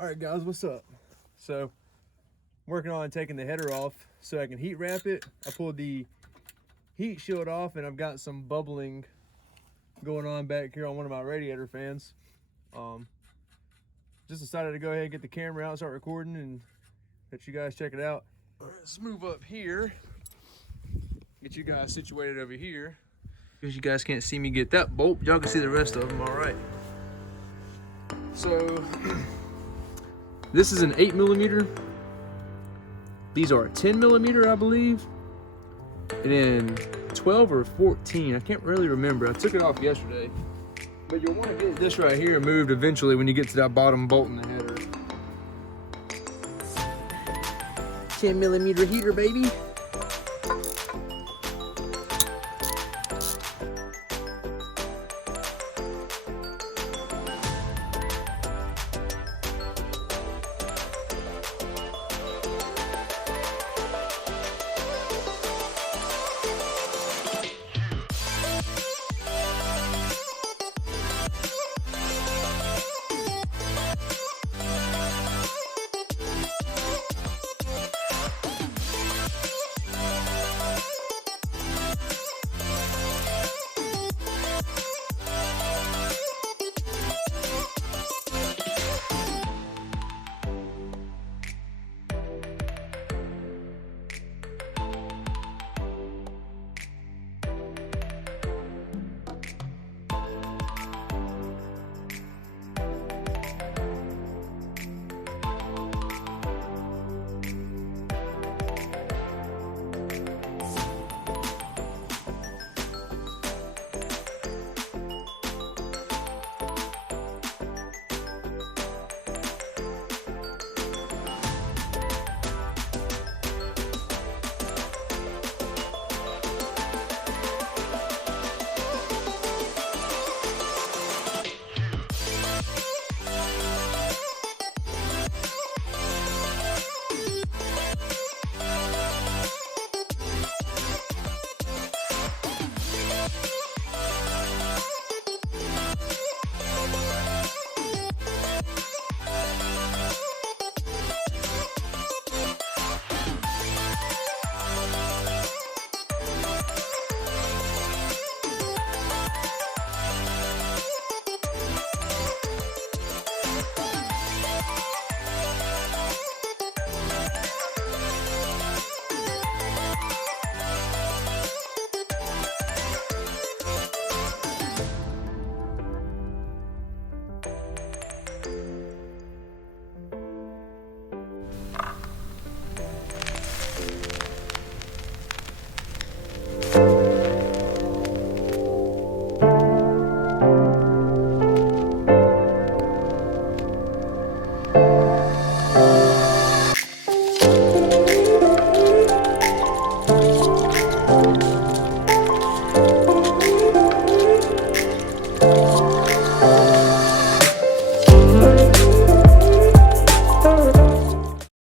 All right, guys, what's up? So, working on taking the header off so I can heat wrap it. I pulled the heat shield off, and I've got some bubbling going on back here on one of my Radiator fans. Just decided to go ahead and get the camera out, start recording, and let you guys check it out. All right, let's move up here. Get you guys situated over here. Because you guys can't see me get that bolt, y'all can see the rest of them. All right. So, this is an 8mm. These are a 10mm, I believe. And then 12 or 14, I can't really remember. I took it off yesterday. But you'll want to get this right here moved eventually when you get to that bottom bolt in the header. 10mm heater, baby.